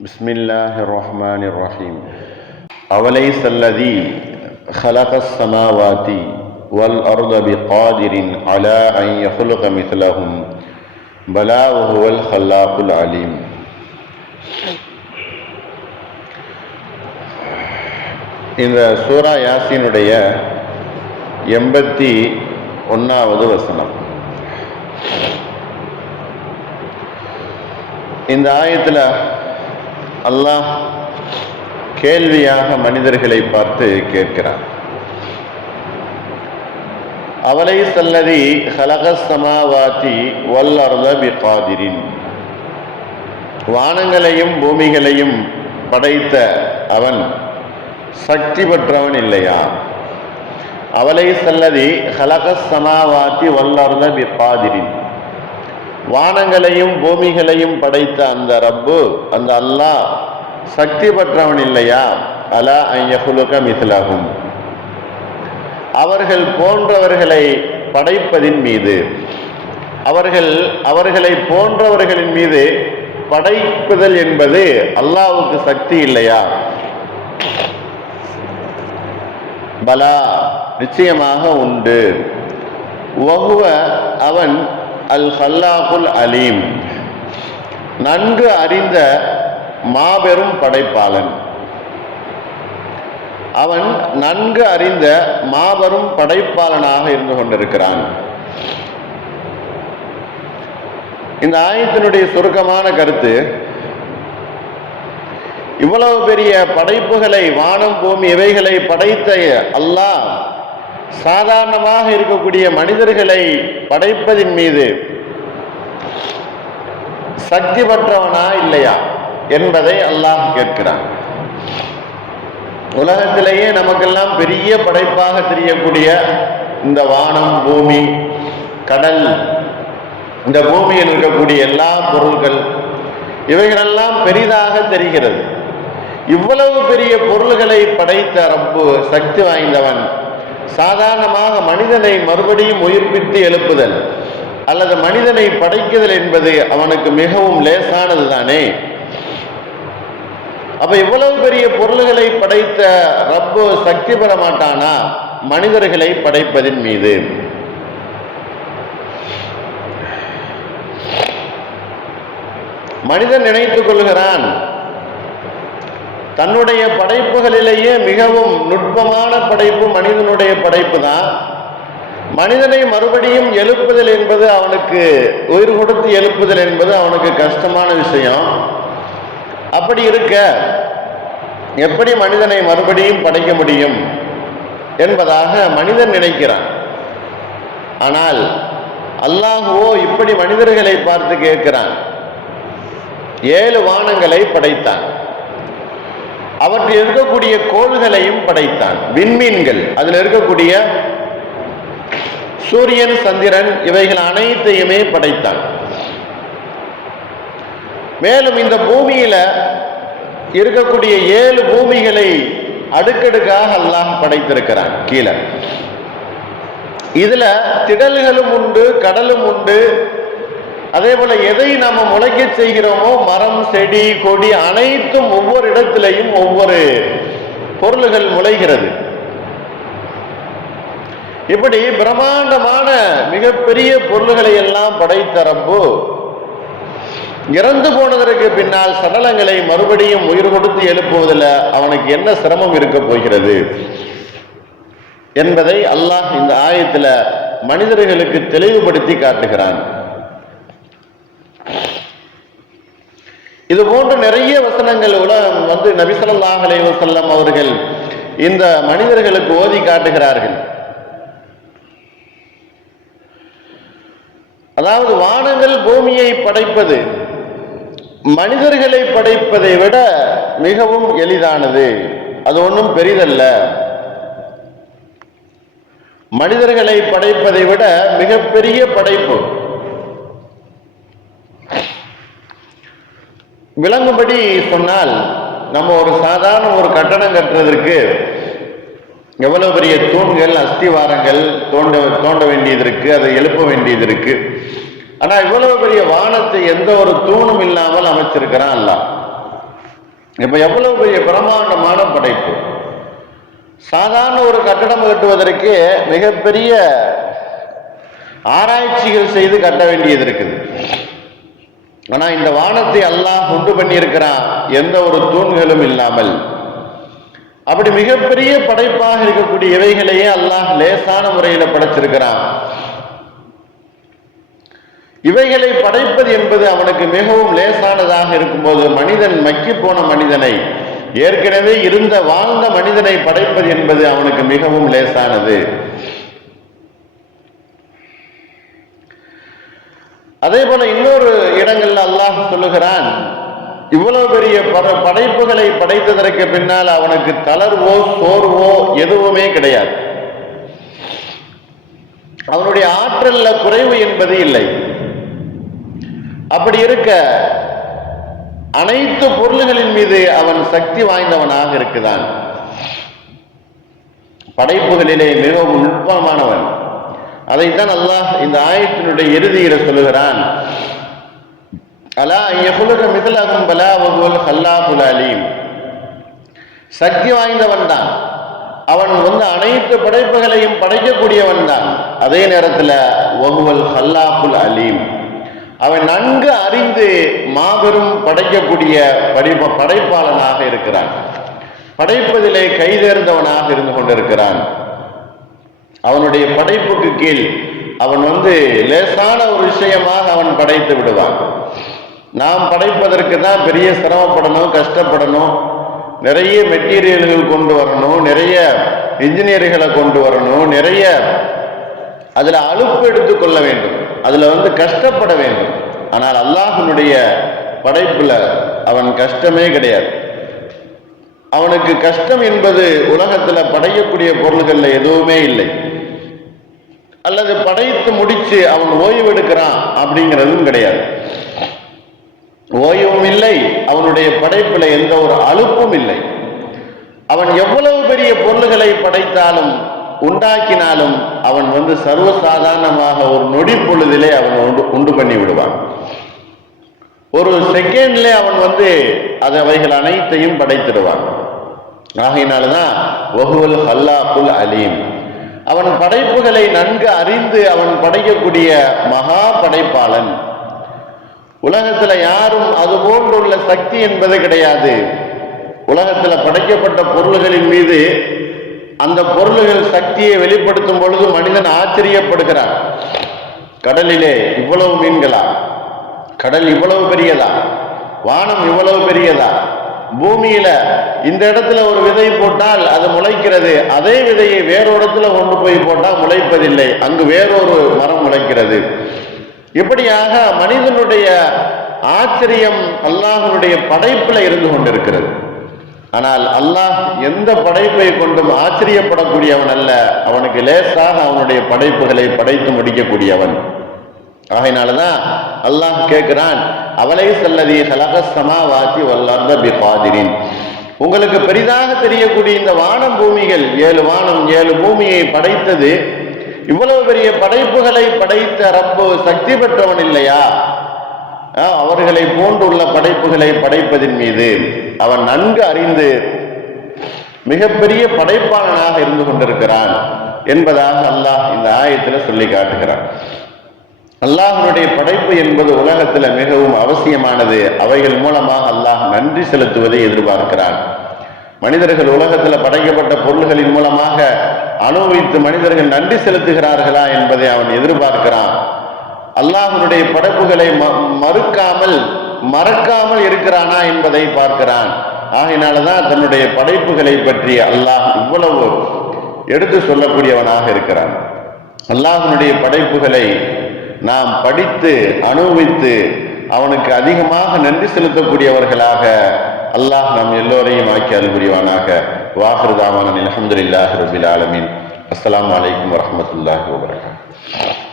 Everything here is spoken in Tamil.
بسم الله الرحمن الرحيم أوليس الذي خلق السماوات والأرض بقادر على أن يخلق مثلهم بلى وهو الخلاق العليم இந்த சூரா யாசினுடைய எண்பத்தி ஒன்றாவது வசனம் இந்த ஆயத்தில் அல்லாஹ் கேள்வியாக மனிதர்களை பார்த்து கேட்கிறான். அவலை சல்லதி ஹலக சமாவாத்தி வல் பிகாதிரின். வானங்களையும் பூமிகளையும் படைத்த அவன் சக்தி பெற்றவன் இல்லையா? அவலை சல்லதி ஹலக சமாவாத்தி வல்லர்த பிகாதிரின். வானங்களையும் பூமிகளையும் படைத்த அந்த ரப்பு அந்த அல்லாஹ் சக்தி பெற்றவன் இல்லையா? அலா ஐயகுலுக மிதிலகும் அவர்கள் போன்றவர்களை படைப்பதின் மீது அவர்கள் அவர்களை போன்றவர்களின் மீது படைப்புதல் என்பது அல்லாவுக்கு சக்தி இல்லையா? பலா நிச்சயமாக உண்டு. வகுவ அவன் அல் ஹல்லாஹுல் அலீம். நன்கு அறிந்த மாபெரும் படைப்பாளன். அவன் நன்கு அறிந்த மாபெரும் படைப்பாளனாக இருந்து கொண்டிருக்கிறான். இந்த ஆயத்தினுடைய சுருக்கமான கருத்து இவ்வளவு பெரிய படைப்புகளை வானம் பூமி இவைகளை படைத்த அல்லாஹ் சாதாரணமாக இருக்கக்கூடிய மனிதர்களை படைப்பதின் மீது சக்தி பெற்றவனா இல்லையா என்பதை அல்லாஹ் கேட்கிறான். உலகத்திலேயே நமக்கெல்லாம் பெரிய படைப்பாக தெரியக்கூடிய இந்த வானம் பூமி கடல் இந்த பூமியில் இருக்கக்கூடிய எல்லா பொருள்கள் இவைகளெல்லாம் பெரிதாக தெரிகிறது. இவ்வளவு பெரிய பொருள்களை படைத்த ரப்பு சக்தி வாய்ந்தவன் சாதாரணமாக மனிதனை மறுபடியும் உயிர்ப்பித்து எழுப்புதல் அல்லது மனிதனை படைக்குதல் என்பது அவனுக்கு மிகவும் லேசானது தானே? அப்ப இவ்வளவு பெரிய பொருள்களை படைத்த ரப்பு சக்தி பெற மாட்டானா? மனிதர்களை படைப்பதின் மீது. மனிதன் நினைத்துக் கொள்கிறான் தன்னுடைய படைப்புகளிலேயே மிகவும் நுட்பமான படைப்பு மனிதனுடைய படைப்பு தான் மனிதனை மறுபடியும் எழுப்புதல் என்பது அவனுக்கு உயிர் கொடுத்து எழுப்புதல் என்பது அவனுக்கு கஷ்டமான விஷயம். அப்படி இருக்க எப்படி மனிதனை மறுபடியும் படைக்க முடியும் என்பதாக மனிதன் நினைக்கிறான். ஆனால் அல்லாஹுவோ இப்படி மனிதர்களை பார்த்து கேட்கிறான். ஏழு வானங்களை படைத்தான். அவற்றில் இருக்கக்கூடிய கோள்களையும் படைத்தான். விண்மீன்கள் அதில் இருக்கக்கூடிய சூரியன் சந்திரன் இவைகள் அனைத்தையுமே படைத்தான். மேலும் இந்த பூமியில இருக்கக்கூடிய ஏழு பூமிகளை அடுக்கடுக்காக அல்லாஹ் படைத்திருக்கிறான் கீழே. இதுல திடல்களும் உண்டு கடலும் உண்டு அதே போல எதை நாம முளைக்க செய்கிறோமோ மரம் செடி கொடி அனைத்தும் ஒவ்வொரு இடத்திலையும் ஒவ்வொரு பொருள்கள் முளைகிறது. இப்படி பிரம்மாண்டமான மிகப்பெரிய பொருள்களை எல்லாம் படைத்தரம்பு இறந்து போனதற்கு பின்னால் சடலங்களை மறுபடியும் உயிர் கொடுத்து எழுப்புவதில் அவனுக்கு என்ன சிரமம் இருக்க போகிறது? என்பதை அல்லாஹ் இந்த ஆயத்தில் மனிதர்களுக்கு தெளிவுபடுத்தி காட்டுகிறான். இது போன்ற நிறைய வசனங்கள் உலகம் வந்து நபிசல்லாஹ் அலைவசல்லம் அவர்கள் இந்த மனிதர்களுக்கு ஓதி காட்டுகிறார்கள். அதாவது வானங்கள் பூமியை படைப்பது மனிதர்களை படைப்பதை விட மிகவும் எளிதானது. அது ஒன்றும் பெரிதல்ல. மனிதர்களை படைப்பதை விட மிகப்பெரிய படைப்பு. விளங்கும்படி சொன்னால் நம்ம ஒரு சாதாரண ஒரு கட்டணம் கட்டுறதற்கு எவ்வளவு பெரிய தூண்கள் அஸ்திவாரங்கள் தோண்ட தோண்ட வேண்டியது இருக்கு அதை எழுப்ப வேண்டியது இருக்கு. ஆனா இவ்வளவு பெரிய வானத்தை எந்த ஒரு தூணும் இல்லாமல் அமைச்சிருக்கிறான் அல்ல. இப்ப எவ்வளவு பெரிய பிரம்மாண்டமான படைப்பு. சாதாரண ஒரு கட்டடம் கட்டுவதற்கு மிகப்பெரிய ஆராய்ச்சிகள் செய்து கட்ட வேண்டியது இருக்குது. ஆனா இந்த வானத்தை அல்லாஹ் உண்டு பண்ணியிருக்கிறான். எந்த ஒரு தூண்களும் இல்லாமல். அப்படி மிகப்பெரிய படைப்பாக இருக்கக்கூடிய இவைகளையே அல்லாஹ் லேசான முறையில படைச்சிருக்கிறான். இவைகளை படைப்பது என்பது அவனுக்கு மிகவும் லேசானதாக இருக்கும்போது மனிதன் மக்கி போன மனிதனை ஏற்கனவே இருந்த வாழ்ந்த மனிதனை படைப்பது என்பது அவனுக்கு மிகவும் லேசானது. அதே போல இன்னொரு அல்லாஹ் சொல்லுகிறான் இவ்வளவு பெரிய படைப்புகளை படைத்ததற்கு பின்னால் அவனுக்கு தளர்வோ சோர்வோ எதுவுமே கிடையாது. அவனுடைய ஆற்றல்ல குறைவு என்பது இல்லை. அப்படி இருக்க அனைத்து பொருள்களின் மீது அவன் சக்தி வாய்ந்தவனாக இருக்குதான். படைப்புகளிலே மிகவும் நுட்பமானவன். அதைத்தான் அல்லாஹ் இந்த ஆயத்தினுடைய இறுதியில சொல்லுகிறான். அலா யகுலுக மிதலகும் பலா வகுவல் ஹல்லா புலாலீம் சக்தி வாய்ந்தவன் தான். அவன் வந்து அனைத்து படைப்புகளையும் படைக்கக்கூடியவன் தான். அதே நேரத்தில் வகுவல் ஹல்லாஹுல் அலீம் அவன் நன்கு அறிந்து மாபெரும் படைக்கக்கூடிய படிப்ப படைப்பாளனாக இருக்கிறான். படைப்பதிலே கைதேர்ந்தவனாக இருந்து கொண்டிருக்கிறான். அவனுடைய படைப்புக்கு கீழ் அவன் வந்து லேசான ஒரு விஷயமாக அவன் படைத்து விடுவான். நாம் படைப்பதற்கு தான் பெரிய சிரமப்படணும் கஷ்டப்படணும். நிறைய மெட்டீரியல்கள் கொண்டு வரணும் நிறைய இன்ஜினியர்களை கொண்டு வரணும் நிறைய அதில் அலுப்பு எடுத்துக்கொள்ள வேண்டும். அதில் வந்து கஷ்டப்பட வேண்டும். ஆனால் அல்லாஹனுடைய படைப்பில் அவன் கஷ்டமே கிடையாது. அவனுக்கு கஷ்டம் என்பது உலகத்தில் படையக்கூடிய பொருள்களில் எதுவுமே இல்லை. அல்லது படைத்து முடித்து அவன் ஓய்வு எடுக்கிறான் அப்படிங்கிறதும் கிடையாது. ஓய்வும் இல்லை அவனுடைய படைப்பில் எந்த ஒரு அலுப்பும் இல்லை அவன் எவ்வளவு பெரிய பொருள்களை படைத்தாலும் உண்டாக்கினாலும் அவன் வந்து சர்வசாதாரணமாக ஒரு நொடி பொழுதிலே அவன் உண்டு உண்டு பண்ணி விடுவான். ஒரு செகண்ட்ல அவன் வந்து அது அவைகள் அனைத்தையும் படைத்திடுவான். ஆகையினால்தான் ஒஹுவல் ஹல்லாக்குல் அலீம். அவன் படைப்புகளை நன்கு அறிந்து அவன் படைக்கக்கூடிய மகா படைப்பாளன். உலகத்துல யாரும் அது போன்றுள்ள சக்தி என்பது கிடையாது. உலகத்துல படைக்கப்பட்ட பொருள்களின் மீது அந்த பொருள்கள் சக்தியை வெளிப்படுத்தும் பொழுது மனிதன் ஆச்சரியப்படுகிறான். கடலிலே இவ்வளவு மீன்களா? கடல் இவ்வளவு பெரியதா? வானம் இவ்வளவு பெரியதா? பூமியில இந்த இடத்துல ஒரு விதை போட்டால் அது முளைக்கிறது. அதே விதையை வேறொரு இடத்துல கொண்டு போய் போட்டால் முளைப்பதில்லை. அங்கு வேறொரு மரம் முளைக்கிறது. இப்படியாக மனிதனுடைய ஆச்சரியம் அல்லாஹனுடைய படைப்பில் இருந்து கொண்டிருக்கிறது. ஆனால் அல்லாஹ் எந்த படைப்பை கொண்டும் ஆச்சரியப்படக்கூடியவன் அல்ல. அவனுக்கு லேசாக அவனுடைய படைப்புகளை படைத்து முடிக்கக்கூடியவன். ஆகையினாலதான் அல்லாஹ் கேட்கிறான் அவளை செல்லதி ஹலக சமாவாத்தி வல்லார்ந்த பிகாதிரின். உங்களுக்கு பெரிதாக தெரியக்கூடிய இந்த வானம் பூமிகள் ஏழு வானம் ஏழு பூமியை படைத்தது இவ்வளவு பெரிய படைப்புகளை படைத்த ரப்பு சக்தி பெற்றவன் இல்லையா? அவர்களை போன்றுள்ள படைப்புகளை படைப்பதின் மீது அவன் நன்கு அறிந்து மிகப்பெரிய படைப்பாளனாக இருந்து கொண்டிருக்கிறான் என்பதாக அல்லாஹ் இந்த ஆயத்தில் சொல்லி காட்டுகிறான். அல்லாஹனுடைய படைப்பு என்பது உலகத்துல மிகவும் அவசியமானது. அவைகள் மூலமாக அல்லாஹ் நன்றி செலுத்துவதை எதிர்பார்க்கிறான். மனிதர்கள் உலகத்துல படைக்கப்பட்ட பொருள்களின் மூலமாக அனுபவித்து மனிதர்கள் நன்றி செலுத்துகிறார்களா என்பதை அவன் எதிர்பார்க்கிறான். அல்லாஹனுடைய படைப்புகளை ம- மறுக்காமல் மறக்காமல் இருக்கிறானா என்பதை பார்க்கிறான். ஆகினால்தான் தன்னுடைய படைப்புகளை பற்றி அல்லாஹ் இவ்வளவு எடுத்து சொல்லக்கூடியவனாக இருக்கிறான். அல்லாஹனுடைய படைப்புகளை நாம் படித்து அனுபவித்து அவனுக்கு அதிகமாக நன்றி செலுத்தக்கூடியவர்களாக அல்லாஹ் நம் எல்லோரையும் ஆக்கி அல்புரிவானாக வாஹிருதாவான அலமதுல்லாஹி ரபில் ஆலமின். அஸ்லாம் வலைக்கம் வரஹ்மத்துல்லாஹி வபரகாத்துஹு.